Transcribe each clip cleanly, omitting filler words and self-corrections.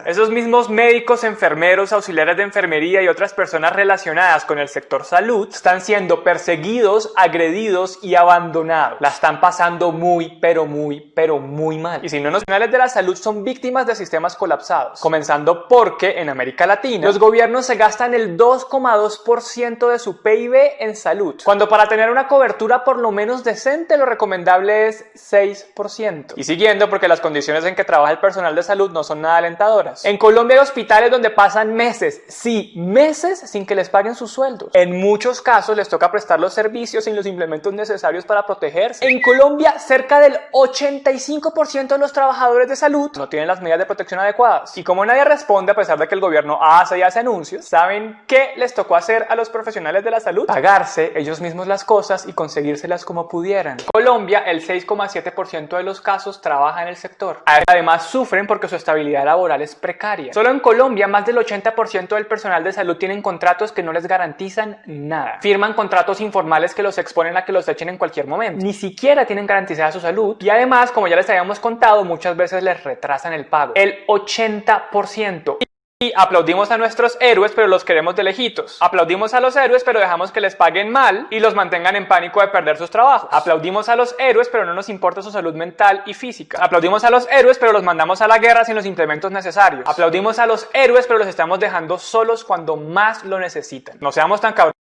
demanda. Esos mismos médicos, enfermeros, auxiliares de enfermería y otras personas relacionadas con el sector salud están siendo perseguidos, agredidos y abandonados. La están pasando muy, pero muy mal. Y si no, los profesionales de la salud son víctimas de sistemas colapsados. Comenzando porque en América Latina los gobiernos se gastan el 2,2% de su PIB en salud, cuando para tener una cobertura por lo menos decente lo recomendable es 6%. Y siguiendo porque las condiciones en que trabaja el personal de salud no son nada alentadoras. En Colombia hay hospitales donde pasan meses, sí, meses sin que les paguen sus sueldos. En muchos casos les toca prestar los servicios sin los implementos necesarios para protegerse. En Colombia, cerca del 85% de los trabajadores de salud no tienen las medidas de protección adecuadas. Y como nadie responde a pesar de que el gobierno hace y hace anuncios, ¿saben qué les tocó hacer a los profesionales de la salud? Pagarse ellos mismos las cosas y conseguírselas como pudieran. En Colombia, el 6,7% de los casos trabaja en el sector. Además, sufren porque su estabilidad laboral es precaria. Solo en Colombia, más del 80% del personal de salud tienen contratos que no les garantizan nada. Firman contratos informales que los exponen a que los echen en cualquier momento. Ni siquiera tienen garantizada su salud. Y además, como ya les habíamos contado, muchas veces les retrasan el pago. El 80%. Y aplaudimos a nuestros héroes, pero los queremos de lejitos. Aplaudimos a los héroes, pero dejamos que les paguen mal y los mantengan en pánico de perder sus trabajos. Aplaudimos a los héroes, pero no nos importa su salud mental y física. Aplaudimos a los héroes, pero los mandamos a la guerra sin los implementos necesarios. Aplaudimos a los héroes, pero los estamos dejando solos cuando más lo necesitan. No seamos tan cabrones.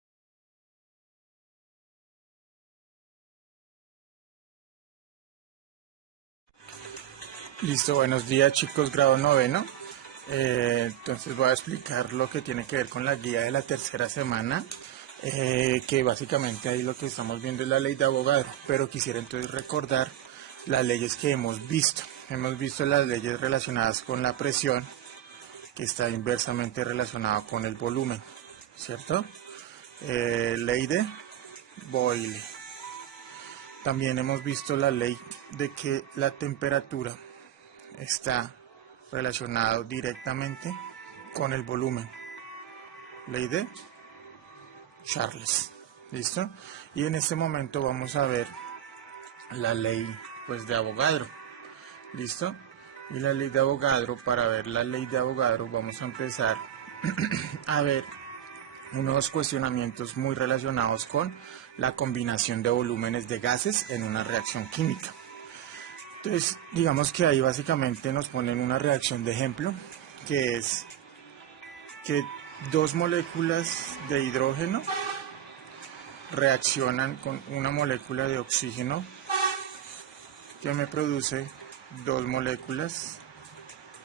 Listo, buenos días chicos, grado noveno. Entonces voy a explicar lo que tiene que ver con la guía de la tercera semana, que básicamente ahí lo que estamos viendo es la ley de Avogadro, pero quisiera entonces recordar las leyes que hemos visto. Hemos visto las leyes relacionadas con la presión, que está inversamente relacionado con el volumen, ¿cierto? Ley de Boyle. También hemos visto la ley de que la temperatura está relacionado directamente con el volumen, ley de Charles. ¿Listo? Y en este momento vamos a ver la ley pues de Avogadro. ¿Listo? Y la ley de Avogadro, para ver la ley de Avogadro vamos a empezar a ver unos cuestionamientos muy relacionados con la combinación de volúmenes de gases en una reacción química. Entonces, digamos que ahí básicamente nos ponen una reacción de ejemplo, que es que dos moléculas de hidrógeno reaccionan con una molécula de oxígeno que me produce dos moléculas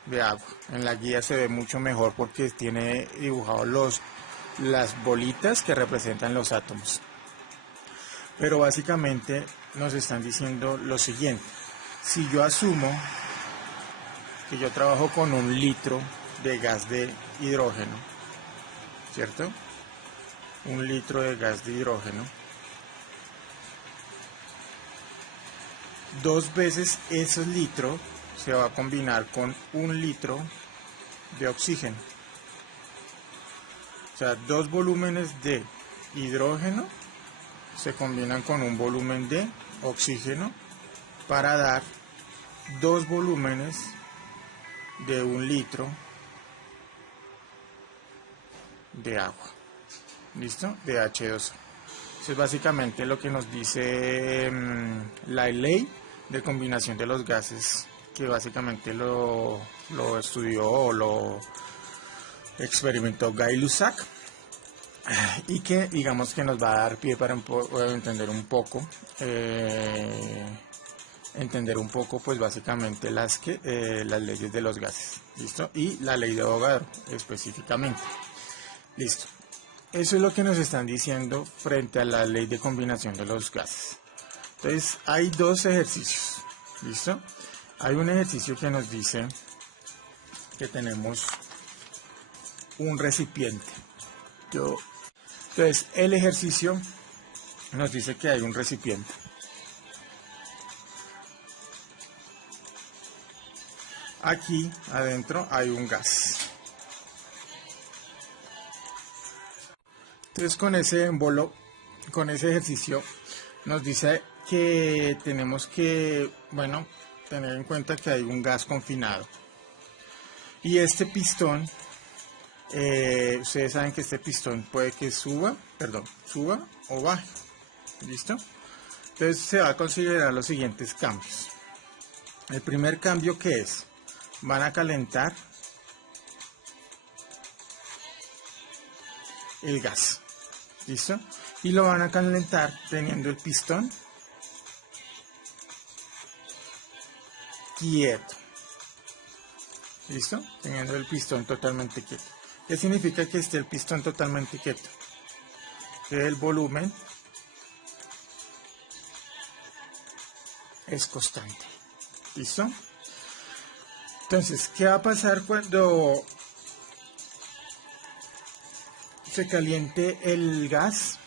de agua. En la guía se ve mucho mejor porque tiene dibujados las bolitas que representan los átomos. Pero básicamente nos están diciendo lo siguiente. Si yo asumo que yo trabajo con 1 litro de gas de hidrógeno, ¿cierto? 1 litro de gas de hidrógeno. 2 veces ese litro se va a combinar con 1 litro de oxígeno. O sea, 2 volúmenes de hidrógeno se combinan con un volumen de oxígeno para dar 2 volúmenes de 1 litro de agua. ¿Listo? De H2O. Eso es básicamente lo que nos dice la ley de combinación de los gases, que básicamente lo estudió o lo experimentó Gay-Lussac, y que digamos que nos va a dar pie para entender un poco pues básicamente las leyes de los gases. ¿Listo? Y la ley de Avogadro específicamente. Listo. Eso es lo que nos están diciendo frente a la ley de combinación de los gases. Entonces hay dos ejercicios. ¿Listo? Hay un ejercicio que nos dice que tenemos un recipiente. Entonces el ejercicio nos dice que hay un recipiente. Aquí adentro hay un gas. Entonces con ese ejercicio nos dice que tenemos que, tener en cuenta que hay un gas confinado. Y este pistón, ustedes saben que este pistón puede que suba o baje. ¿Listo? Entonces se va a considerar los siguientes cambios. El primer cambio, que es, van a calentar el gas. ¿Listo? Y lo van a calentar teniendo el pistón quieto. ¿Listo? Teniendo el pistón totalmente quieto. ¿Qué significa que esté el pistón totalmente quieto? Que el volumen es constante. ¿Listo? Entonces, ¿qué va a pasar cuando se caliente el gas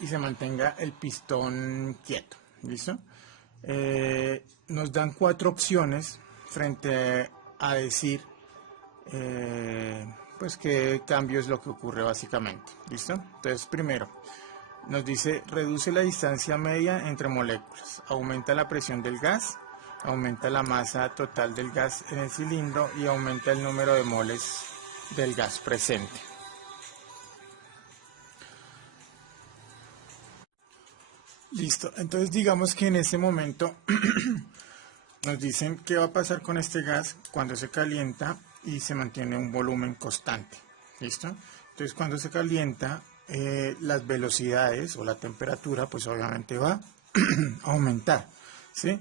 y se mantenga el pistón quieto? ¿Listo? Nos dan 4 opciones frente a decir pues qué cambio es lo que ocurre básicamente. ¿Listo? Entonces, primero nos dice: reduce la distancia media entre moléculas, aumenta la presión del gas, aumenta la masa total del gas en el cilindro y aumenta el número de moles del gas presente. Listo, entonces digamos que en este momento nos dicen qué va a pasar con este gas cuando se calienta y se mantiene un volumen constante. ¿Listo? Entonces, cuando se calienta, las velocidades o la temperatura pues obviamente va a aumentar, ¿sí?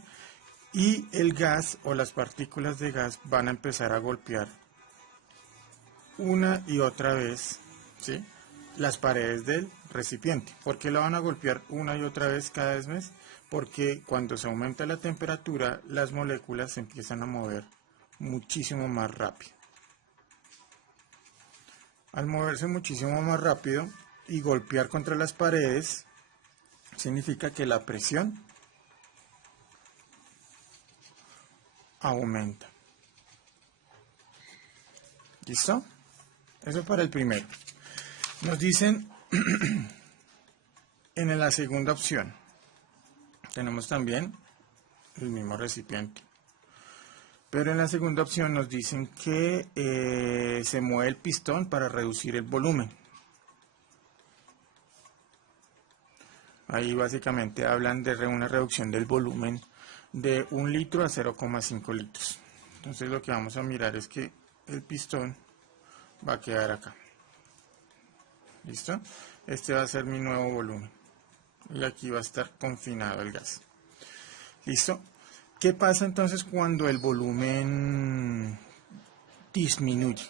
Y el gas o las partículas de gas van a empezar a golpear una y otra vez, ¿sí?, las paredes del recipiente. ¿Por qué lo van a golpear una y otra vez cada vez más? Porque cuando se aumenta la temperatura, las moléculas se empiezan a mover muchísimo más rápido. Al moverse muchísimo más rápido y golpear contra las paredes, significa que la presión aumenta. ¿Listo? Eso para el primero. Nos dicen en la segunda opción, tenemos también el mismo recipiente, pero en la segunda opción nos dicen que se mueve el pistón para reducir el volumen. Ahí básicamente hablan de una reducción del volumen de 1 litro a 0,5 litros. Entonces lo que vamos a mirar es que el pistón va a quedar acá. ¿Listo? Este va a ser mi nuevo volumen. Y aquí va a estar confinado el gas. ¿Listo? ¿Qué pasa entonces cuando el volumen disminuye?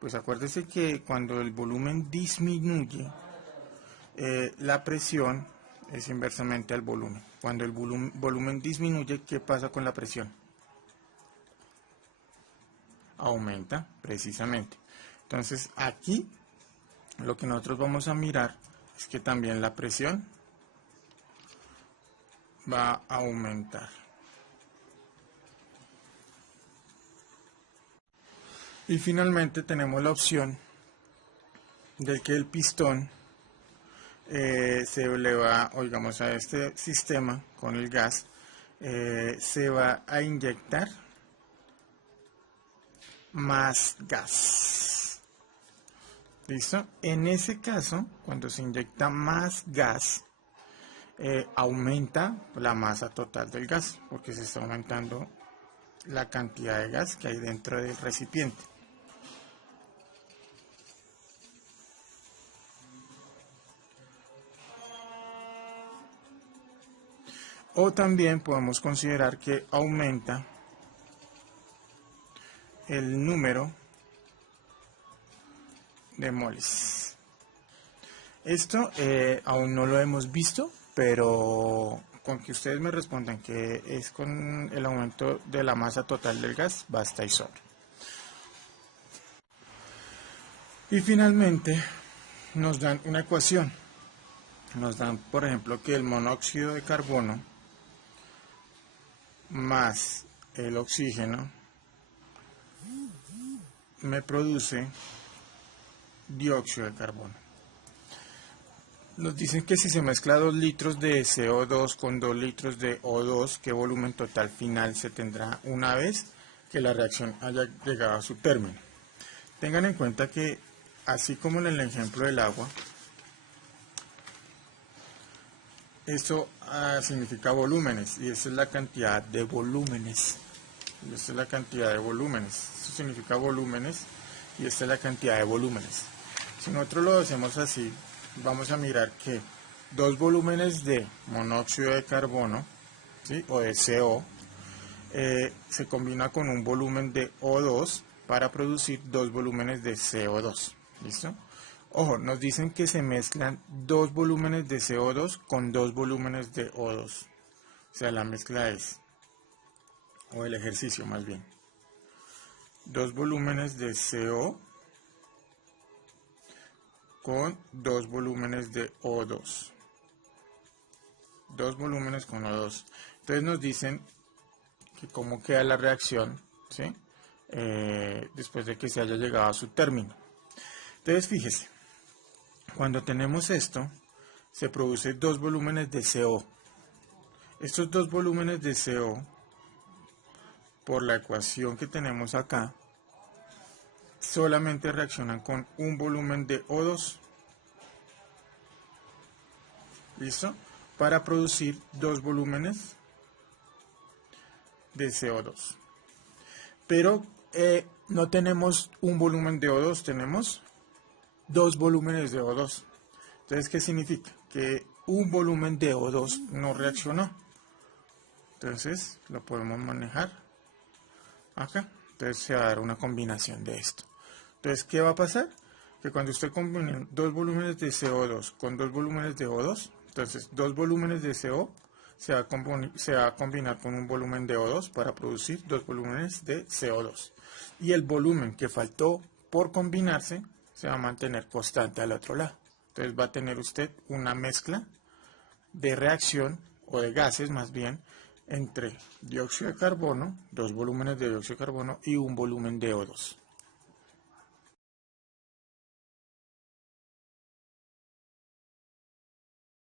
Pues acuérdese que cuando el volumen disminuye, la presión es inversamente al volumen. Cuando el volumen disminuye, ¿qué pasa con la presión? Aumenta, precisamente. Entonces aquí lo que nosotros vamos a mirar es que también la presión va a aumentar. Y finalmente tenemos la opción de que el pistón se le va, oigamos, a este sistema con el gas, se va a inyectar más gas. ¿Listo? En ese caso, cuando se inyecta más gas, aumenta la masa total del gas, porque se está aumentando la cantidad de gas que hay dentro del recipiente. O también podemos considerar que aumenta el número de moles. Esto aún no lo hemos visto, pero con que ustedes me respondan que es con el aumento de la masa total del gas, basta y sobra. Y finalmente nos dan una ecuación. Nos dan, por ejemplo, que el monóxido de carbono más el oxígeno me produce dióxido de carbono. Nos dicen que si se mezcla 2 litros de CO2 con 2 litros de O2, ¿qué volumen total final se tendrá una vez que la reacción haya llegado a su término. Tengan en cuenta que, así como en el ejemplo del agua, esto significa volúmenes, y esa es la cantidad de volúmenes. Y esta es la cantidad de volúmenes. Esto significa volúmenes, y esta es la cantidad de volúmenes. Si nosotros lo hacemos así, vamos a mirar que dos volúmenes de monóxido de carbono, ¿sí?, o de CO, se combina con un volumen de O2 para producir dos volúmenes de CO2. ¿Listo? Ojo, nos dicen que se mezclan dos volúmenes de CO2 con dos volúmenes de O2. O sea, la mezcla es, o el ejercicio más bien, dos volúmenes de CO con dos volúmenes de O2. Dos volúmenes con O2. Entonces nos dicen que cómo queda la reacción, ¿sí?, después de que se haya llegado a su término. Entonces fíjese, cuando tenemos esto, se producen dos volúmenes de CO. Estos dos volúmenes de CO, por la ecuación que tenemos acá, solamente reaccionan con un volumen de O2. ¿Listo? Para producir dos volúmenes de CO2. Pero no tenemos un volumen de O2, tenemos dos volúmenes de O2. Entonces, ¿qué significa? Que un volumen de O2 no reaccionó. Entonces, lo podemos manejar acá. Entonces, se va a dar una combinación de esto. Entonces, ¿qué va a pasar? Que cuando usted combine dos volúmenes de CO2 con dos volúmenes de O2, entonces, dos volúmenes de CO se va a combinar con un volumen de O2 para producir dos volúmenes de CO2. Y el volumen que faltó por combinarse se va a mantener constante al otro lado. Entonces va a tener usted una mezcla de reacción, o de gases más bien, entre dióxido de carbono, dos volúmenes de dióxido de carbono y un volumen de O2.